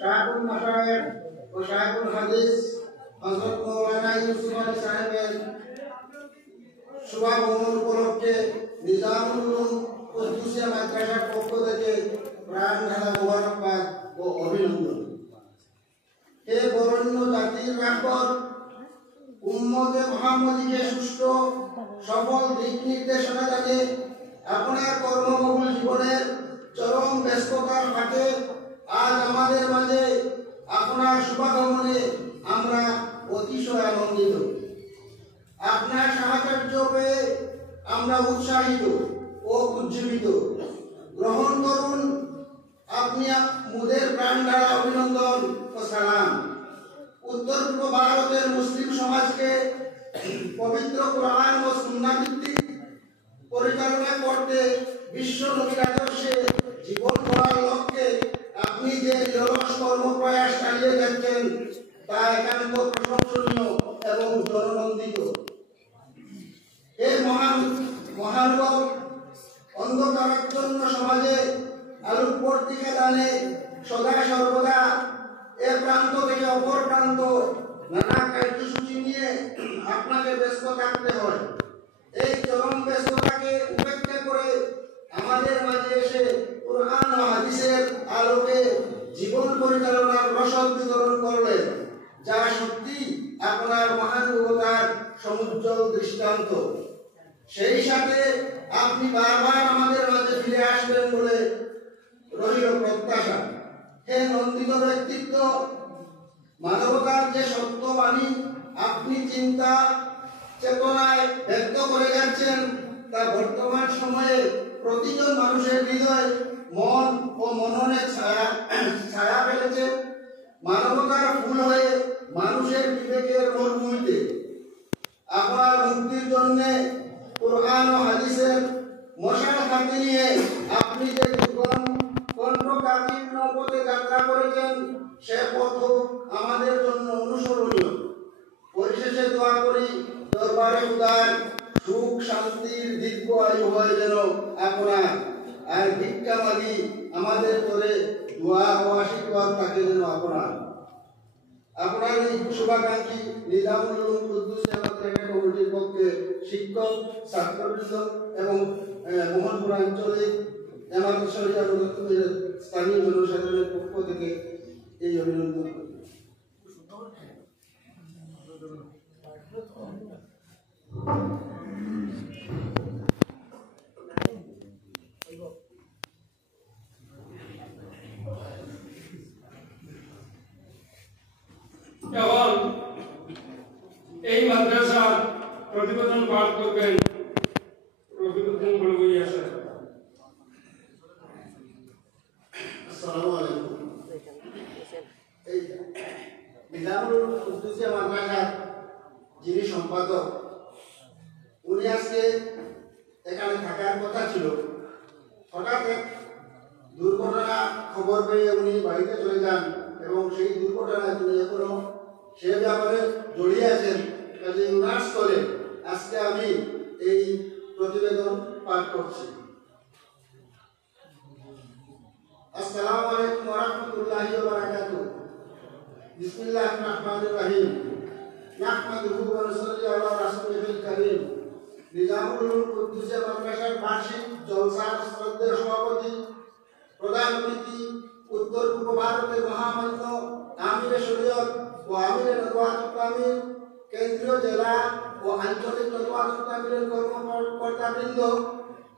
শায়খুল মাশায়েখ ও শায়খুল হাদিস হযরত মাওলানা ইউসুফ আলী সাহেবের শুভাগমন উপলক্ষে নিজামুল উলুম কুদ্দুসিয়া মাদ্রাসার পক্ষ থেকে প্রাণ ঢালা মোবারকবাদ ও অভিনন্দন। হে বরেণ্য জাতির রাহবর, উম্মতে মুহাম্মদীকে সুষ্ঠু সফল দিক নির্দেশনা দানে আপনার কর্মবহুল জীবনের চরম ব্যস্ততার ফাঁকে আজ আমাদের মাঝে আপনার শুভাগমনে আমরা অতিশয় আনন্দিত। আপনার সাহচর্য পেয়ে আমরা উৎসাহিত ও উজ্জীবিত। গ্রহণ করুন আপনি মুদের প্রাণ ঢালা অভিনন্দন ও সালাম। উত্তর পূর্ব ভারতের মুসলিম সমাজকে পবিত্র কোরআন ও সুন্নাহ ভিত্তিক পরিচালনা করতে বিশ্ব নবীর আদর্শে জীবন গড়ার লক্ষ্যে আপনি যে নিরলস কর্মপ্রয়াস চালিয়ে যাচ্ছেন তা একান্ত প্রশংসনীয় এবং জননন্দিত। এই মহানুভব অন্ধকারাচ্ছন্ন সমাজে আলোকবর্তিকা দানে সদা সর্বদা এ প্রান্ত থেকে অপর প্রান্ত নানা কার্যসূচি নিয়ে আপনাকে ব্যস্ত থাকতে হয়। এই চরম ব্যস্ততাকে উপেক্ষা করে আমাদের মাঝে এসে কুরআন ও হাদিসের আলোকে জীবন পরিচালনার রসদ বিতরণ করলেন, যা সত্যি আপনার মহানুভবতার সমুজ্জ্বল দৃষ্টান্ত। সেই সাথে আপনি বারবার আমাদের মাঝে ফিরে আসবেন বলে রইল প্রত্যাশা। হে নন্দিত ব্যক্তিত্ব, মানবতার যে সত্যবাণী আপনি চিন্তা চেতনায় ব্যক্ত করে যাচ্ছেন তা বর্তমান সময়ে প্রতিজন মানুষের হৃদয়, মন ও মননে ছায়া ফেলেছে। মানবতার ফুল হয়ে মানুষের বিবেকের মরুভূমিতে আপনার মুক্তির জন্য কুরআন ও হাদিসের মশাল হাতে নিয়ে আপনি যে দুর্গম কণ্ঠকাঠিন্য পথে যাত্রা করেছেন সে পথ আমাদের জন্য অনুসরণীয়। পরিশেষে দোয়া করি দরবারে খুদার সুখ শান্তির দীর্ঘ আয়ু হয় যেন আপনার, আর ভিক্ষা মাগি আমাদের করে দোয়া ও আশীর্বাদ থাকে যেন আপনার এই শুভাকাঙ্ক্ষী নিজামুল উলুম কুদ্দুসিয়া মাদ্রাসা কমিটির পক্ষে শিক্ষক, ছাত্রবৃন্দ এবং মোহনপুর আঞ্চলিক জামাত শরীয়ত স্থানীয় জনসাধারণের পক্ষ থেকে এই অভিনন্দন। এবং এই মাদ্রাসার প্রতিবেদন পাঠ করবেন রফিকুদ্দিন বড়বুই আসেন। আসসালামু আলাইকুম। এই নিজামুল উলুম কুদ্দুসিয়া মাদ্রাসার যিনি সম্পাদক, উনি আজকে এখানে থাকার কথা ছিল। হঠাৎ এক দুর্ঘটনা খবর পেয়ে উনি বাড়িতে চলে যান এবং সেই দুর্ঘটনায় তিনি এখনো সে ব্যাপারে জড়িয়ে আছেন। কাজে উনার স্থলে আজকে আমি এই প্রতিবেদন পাঠ করছি। আসসালামু আলাইকুম ওয়া রাহমাতুল্লাহি ওয়া বারাকাতুহু। বিসমিল্লাহির রাহমানির রহিম। নাহমাদুহু ওয়া নুসাল্লি আলা রাসূলিল কারীম। নিজামুল উলুম কুদ্দুসিয়া মাদ্রাসার বার্ষিক জলসার শ্রদ্ধেয় সভাপতি, প্রধান অতিথি, উত্তর পূর্ব ভারতের মহামান্য আমিরে শরীয়ত ও আমিরে নদওয়াতুত তামিল, কেন্দ্রীয় জেলা ও আঞ্চলিক নদওয়াতুত তামিলের কর্মকর্তাবৃন্দ,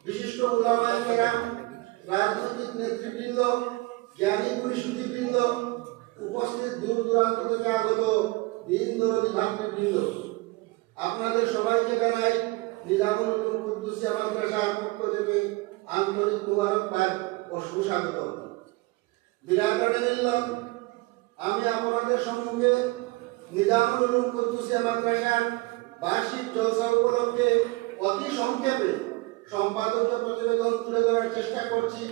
বিশিষ্ট উলামায়ে কেরাম, রাজনৈতিক নেতৃবৃন্দ, জ্ঞানী পরিশুদ্ধিবৃন্দ, উপস্থিত দূর দূরান্ত থেকে আগত দিন দরদি ভাতৃবৃন্দ, আপনাদের সবাইকে জানাই নিজামুল উলুম কুদ্দুসিয়া মাদ্রাসার পক্ষ থেকে আন্তরিক মোবারকবাদ ও সুস্বাগত। বিরাদরে মিল্লাত, আমি আপনাদের সম্মুখে নিজামুল উলুম কুদ্দুসিয়া মাদ্রাসার বার্ষিক জলসা উপলক্ষে অতি সংক্ষেপে সম্পাদকীয় প্রতিবেদন তুলে ধরার চেষ্টা করছি।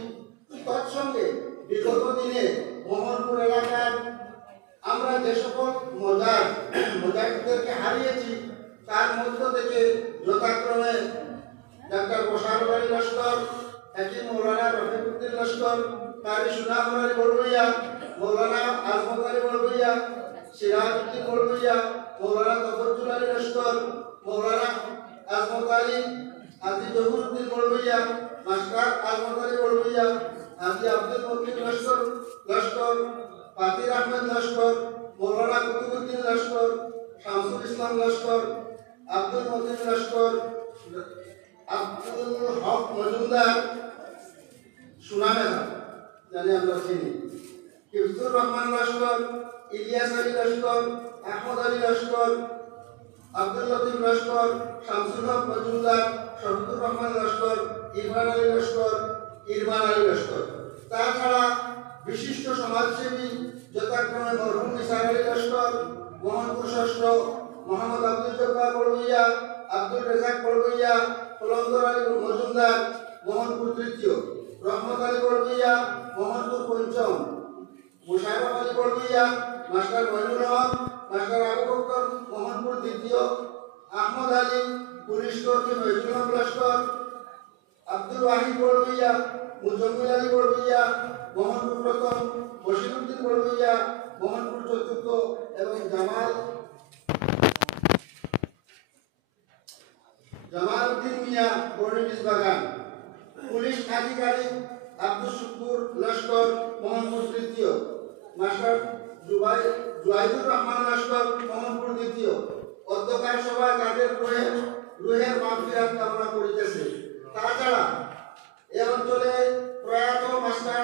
তৎসঙ্গে বিগত দিনে মোহনপুর এলাকার আমরা যে সকল মজাহিদদেরকে হারিয়েছি তার মধ্য থেকে যথাক্রমে ডাক্তার মোশাররফ আলী লস্কর, হাকিম মৌলানা রফিকুদ্দিন লস্কর, কারি সুনাম আলী বড়ুইয়া, মৌলানা আজমত আলী বড়ভূইয়া, সিরাজউদ্দিন বড়ভূইয়া, মৌলানা তফজ্জুল আলী লস্কর, মৌলানা আজমত আলী, হাজী জহুরুদ্দিন বড়ভূইয়া, মাস্টার আজমত আলী বড়ভূইয়া, হাজী আব্দুল মতিন লস্কর, ফাতির আহমেদ লস্কর, মৌলানা কুতুবুদ্দিন লস্কর, শামসুল ইসলাম লস্কর, আব্দুল মতিন লস্কর, আব্দুল হক মজুমদার, সুনামেরা জানি আমরা চিনি, হিফজুর রহমান লস্কর, ইলিয়াস আলী লস্কর, আহমদ আলী লস্কর, আব্দুল লতিফ লস্কর, শামসুল হক মজুমদার, শফিকুর রহমান লস্কর, ইরফান আলী লস্কর, ইরমান আলী লস্কর। তাছাড়া বিশিষ্ট সমাজসেবী যথাক্রমে মরহুম নিসার আলী লস্কর, মোহাম্মদপুর ষষ্ঠ, মোহাম্মদ আব্দুল জব্বার বড়ভূইয়া, আব্দুল রেজাক বড়ভূইয়া, কলন্দর আলী মজুমদার, মোহনপুর তৃতীয়, রহমত আলী বড়ভূইয়া, মোহনপুর পঞ্চম, মুশারফ আলী বড়ভূইয়া, মাস্টার মইনুল হক, মাস্টার আবু বকর, মোহনপুর দ্বিতীয়, আহমদ আলী, পুলিশ কর্মী মহিজুল হক লস্কর, আব্দুল ওয়াহিদ বড়ভূইয়া, মুজম্মিল আলী বড়ভূইয়া, মোহনপুর প্রথম, বশিরউদ্দিন বড়ভূইয়া, মোহনপুর চতুর্থ এবং জামালউদ্দিন মিয়া বর্ণিজ বাগান। পুলিশ আধিকারিক আব্দুল শুকুর লস্কর, মোহনপুর তৃতীয়, মাস্টার জুয়াইদুর রহমান লস্কর, মোহনপুর দ্বিতীয়। অধ্যক্ষার সভায় তাদের রুহের মাগফিরাত কামনা করিতেছে। তাছাড়া এ অঞ্চলে প্রয়াত মাস্টার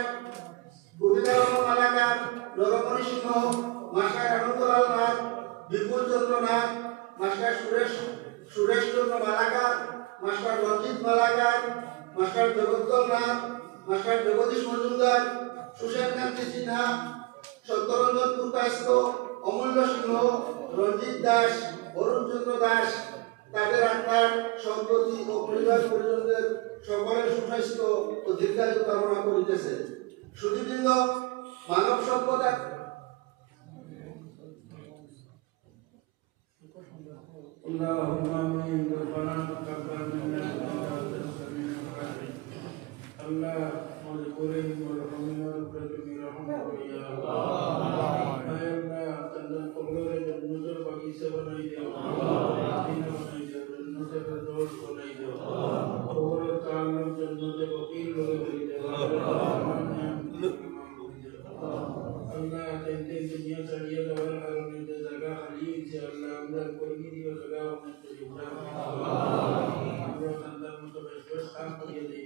গোবিন্দ মালাকার, নরমণি সিংহ, মাস্টার আনন্দলাল নাথ, বিপুল চন্দ্র নাথ, মাস্টার সুরেশ চন্দ্র মালাকার, মাস্টার রঞ্জিত মালাকার, মাস্টার জগদ্দল নাথ, মাস্টার জগদীশ মজুমদার, সুশেন কান্তি সিনহা, সত্যরঞ্জন পুরকায়স্থ, অমূল্য সিংহ, রঞ্জিত দাস, অরুণ চন্দ্র দাস, তাদের আত্মার সম্প্রতি ও পরিবার পরিজনদের সকলের সুস্বাস্থ্য ও দীর্ঘায়ু কামনা করিতেছে। সুধীবৃন্দ, মানব সভ্যতা اللهم آمين ربنا تقبل منا إنك أنت السميع العليم الله مذكورين مرحمين ورحمتك رحمك يا الله يا الله تندن قبر النزل باقي سے بنائی دے دین بنائی دے جنت سے دوست بنائی دے قبر تعلق جنت وکیل بنائی دے اللہ تنتے دنیا چڑھیا دور کرنے دے جگہ خلیل سے اللہ اندر کوئی دی جگہ میں تجھے اللہ اندر متبشر کام کیے دی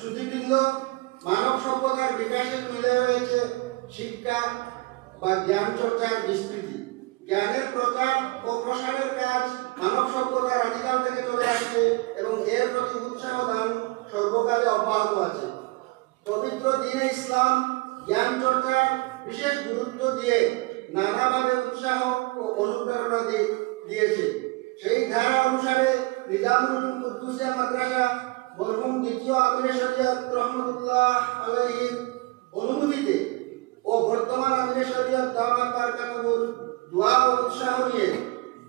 সুধীবৃন্দ, মানব সভ্যতার বিকাশের মিলে রয়েছে শিক্ষা বা জ্ঞান চর্চার বিস্তৃতি। জ্ঞানের প্রচার ও প্রসারের কাজ মানব সভ্যতার আদিকাল থেকে চলে আসছে এবং এর প্রতি উৎসাহ দান সর্বকালে অব্যাহত আছে। পবিত্র দ্বীনে ইসলাম জ্ঞান চর্চার বিশেষ গুরুত্ব দিয়ে নানাভাবে উৎসাহ ও অনুপ্রেরণা দিয়েছে। সেই ধারা অনুসারে নিজামুল উলুম কুদ্দুসিয়া মাদ্রাসা মরহুম দ্বিতীয় আমিরে শরিয়ত রহমতুল্লাহ আলাইহির অনুমতিতে ও বর্তমান আমিরে শরিয়ত দামাত বারকাতুহুর দোয়া ও উৎসাহ নিয়ে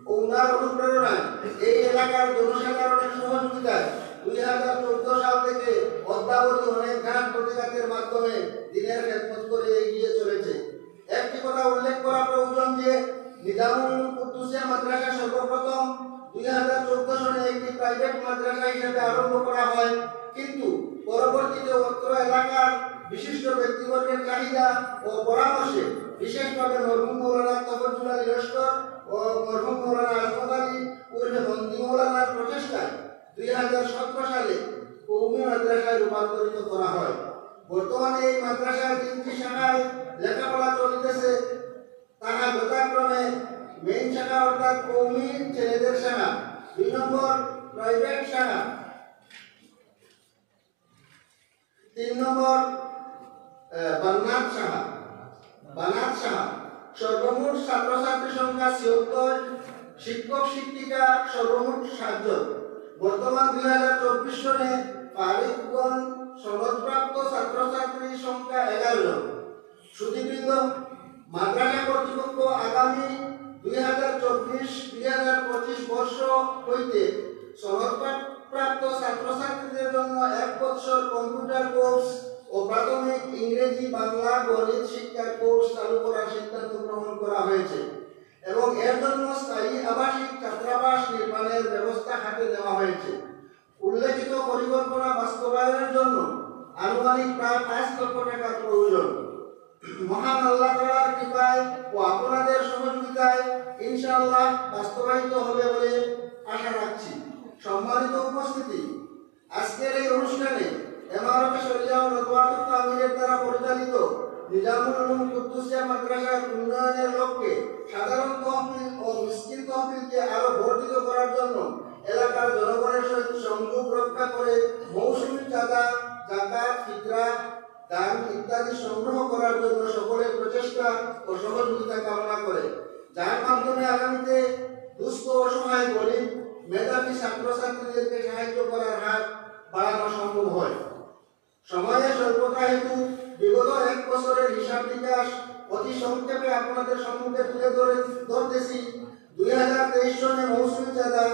ও উনার অনুপ্রেরণায় এই এলাকার জনসাধারণের সহযোগিতায় 2014 সাল থেকে অদ্যাবধি অনেক গান প্রতিঘাতের মাধ্যমে দিনের খেদমত করে এগিয়ে চলেছে। একটি কথা উল্লেখ করা প্রয়োজন যে নিজামুল উলুম কুদ্দুসিয়া মাদ্রাসা সর্বপ্রথম 2014 সনে একটি প্রাইভেট মাদ্রাসা হিসেবে আরম্ভ করা হয়, কিন্তু পরবর্তীতে অত্র এলাকার বিশিষ্ট ব্যক্তিবর্গের চাহিদা ও পরামর্শে বিশেষভাবে মরহুম মৌলানা তফজ্জুল আলী লস্কর ও মরহুম মৌলানা আজমত আলী উর্ফে বন্দি মৌলানার প্রচেষ্টায় 2017 সালে কওমি মাদ্রাসায় রূপান্তরিত করা হয়। বর্তমানে এই মাদ্রাসার 3টি শাখায় লেখাপড়া চলিতেছে। তারা যথাক্রমে মেইন শাখা অর্থাৎ কওমি ছেলেদের শাখা, 2 নম্বর প্রাইভেট শাখা, 3 নম্বর বানাত শাখা। সর্বমোট ছাত্রছাত্রী সংখ্যা 76, শিক্ষক শিক্ষিকা সর্বমোট 7 জন। বর্তমান 2024 সনে ফারিকগণ সনদপ্রাপ্ত ছাত্রছাত্রীর সংখ্যা 11 জন। সুধীবৃন্দ, মাদ্রাসা কর্তৃপক্ষ আগামী 2024-2025 বর্ষ হইতে সনদপ্রাপ্ত ছাত্রছাত্রীদের বৎসর কম্পিউটার কোর্স ও প্রাথমিক ইংরেজি বাংলা গণিত শিক্ষার কোর্স চালু করার সিদ্ধান্ত গ্রহণ করা হয়েছে এবং এর জন্য স্থায়ী আবাসিক ছাত্রাবাস নির্মাণের ব্যবস্থা হাতে নেওয়া হয়েছে। উল্লেখিত পরিকল্পনা বাস্তবায়নের জন্য আনুমানিক প্রায় 5 লক্ষ টাকার প্রয়োজন। মহান আল্লাহ তাআলার কৃপায় ও আপনাদের সহযোগিতায় ইনশাআল্লাহ বাস্তবায়িত হবে বলে আশা রাখছি। সম্মানিত উপস্থিতি, আজকের এই অনুষ্ঠানে এমআরএফ শরিয়া ও নদওয়াতুত তামিরের দ্বারা পরিচালিত নিজামুল উলুম কুদ্দুসিয়া মাদ্রাসার উন্নয়নের লক্ষ্যে সাধারণ তহবিল ও মিসকিন তহবিলকে আরো বর্ধিত করার জন্য এলাকার জনগণের সহিত সংযোগ রক্ষা করে মৌসুমী চাঁদা, যাকাত, ফিতরা, দান ইত্যাদি সংগ্রহ করার জন্য সকলের প্রচেষ্টা ও সহযোগিতা কামনা করে, যার মাধ্যমে আগামীতে দুস্থ অসহায় গরিব মেধাবী ছাত্রছাত্রীদেরকে সাহায্য করার হাত বাড়ানো সম্ভব হয়। সময়ের স্বল্পতা হেতু বিগত 1 বছরের হিসাব নিকাশ অতি সংক্ষেপে আপনাদের সম্মুখে তুলে ধরতেছি। 2023 সনে মৌসুমী চাঁদা